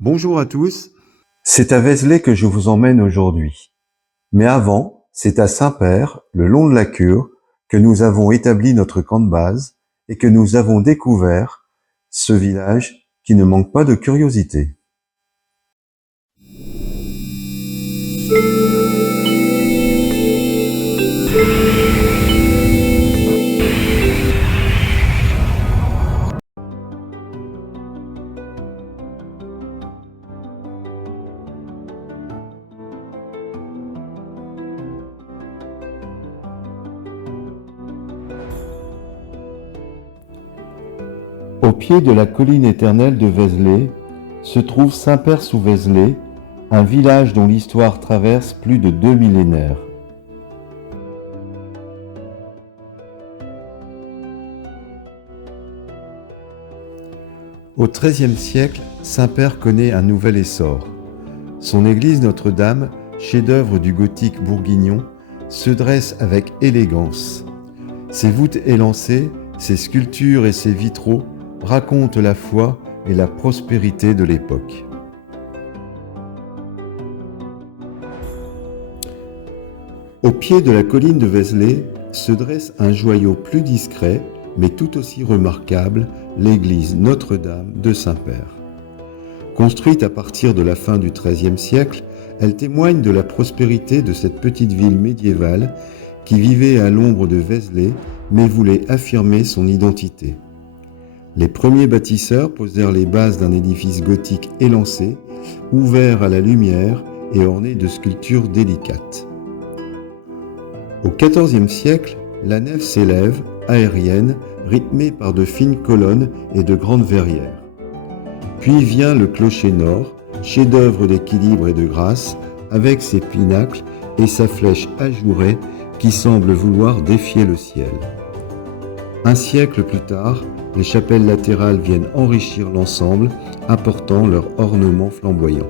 Bonjour à tous. C'est à Vézelay que je vous emmène aujourd'hui. Mais avant, c'est à Saint-Père, le long de la Cure, que nous avons établi notre camp de base et que nous avons découvert ce village qui ne manque pas de curiosité. Au pied de la colline éternelle de Vézelay se trouve Saint-Père-sous-Vézelay, un village dont l'histoire traverse plus de 2 millénaires. Au XIIIe siècle, Saint-Père connaît un nouvel essor. Son église Notre-Dame, chef-d'œuvre du gothique bourguignon, se dresse avec élégance. Ses voûtes élancées, ses sculptures et ses vitraux racontent la foi et la prospérité de l'époque. Au pied de la colline de Vézelay se dresse un joyau plus discret, mais tout aussi remarquable, l'église Notre-Dame de Saint-Père. Construite à partir de la fin du XIIIe siècle, elle témoigne de la prospérité de cette petite ville médiévale qui vivait à l'ombre de Vézelay, mais voulait affirmer son identité. Les premiers bâtisseurs posèrent les bases d'un édifice gothique élancé, ouvert à la lumière et orné de sculptures délicates. Au XIVe siècle, la nef s'élève, aérienne, rythmée par de fines colonnes et de grandes verrières. Puis vient le clocher nord, chef-d'œuvre d'équilibre et de grâce, avec ses pinacles et sa flèche ajourée qui semble vouloir défier le ciel. Un siècle plus tard, les chapelles latérales viennent enrichir l'ensemble, apportant leur ornement flamboyant.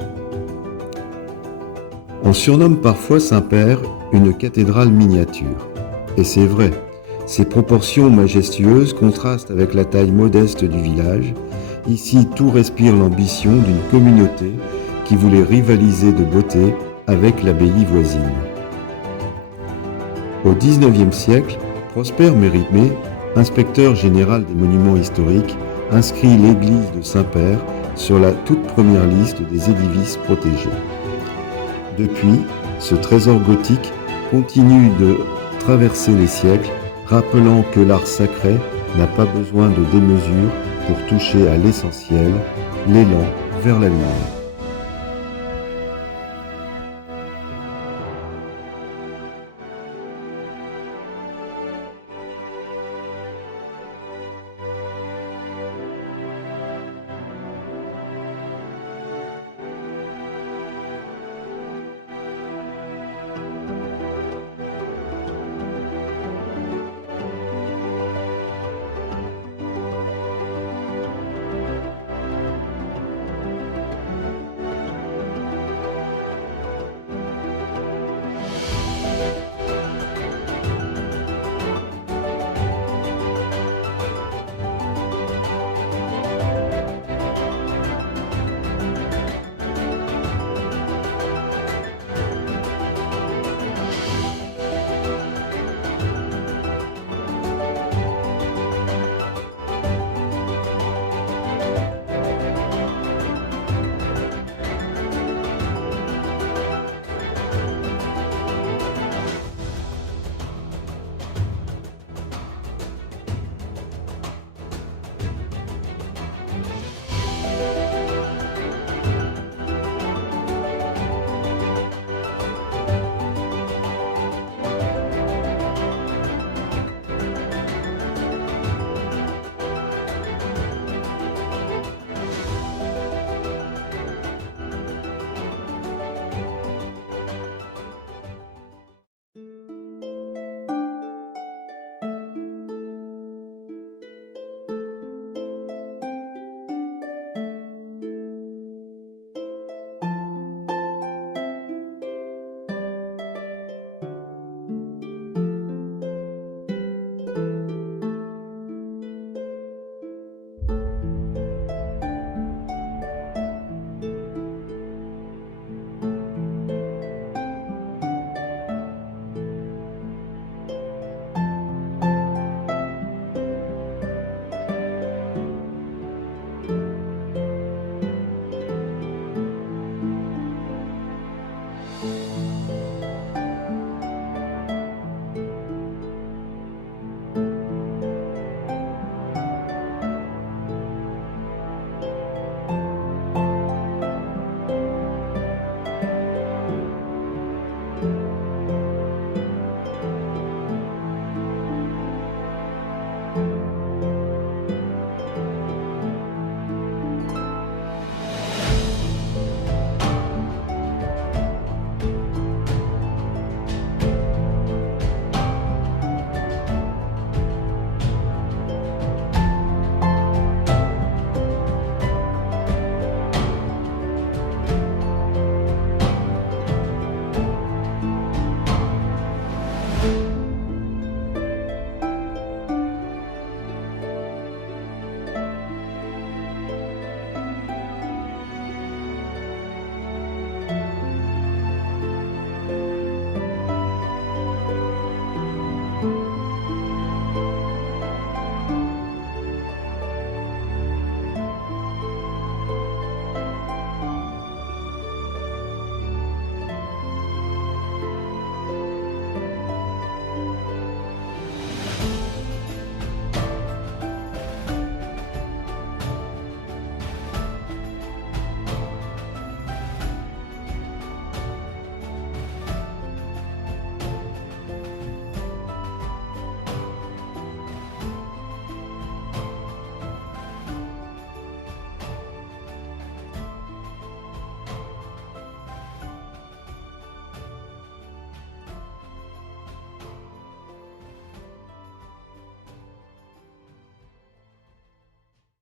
On surnomme parfois Saint-Père une cathédrale miniature. Et c'est vrai, ses proportions majestueuses contrastent avec la taille modeste du village. Ici, tout respire l'ambition d'une communauté qui voulait rivaliser de beauté avec l'abbaye voisine. Au XIXe siècle, Prosper Mérimée, inspecteur général des monuments historiques, inscrit l'église de Saint-Père sur la toute première liste des édifices protégés. Depuis, ce trésor gothique continue de traverser les siècles, rappelant que l'art sacré n'a pas besoin de démesure pour toucher à l'essentiel, l'élan vers la lumière.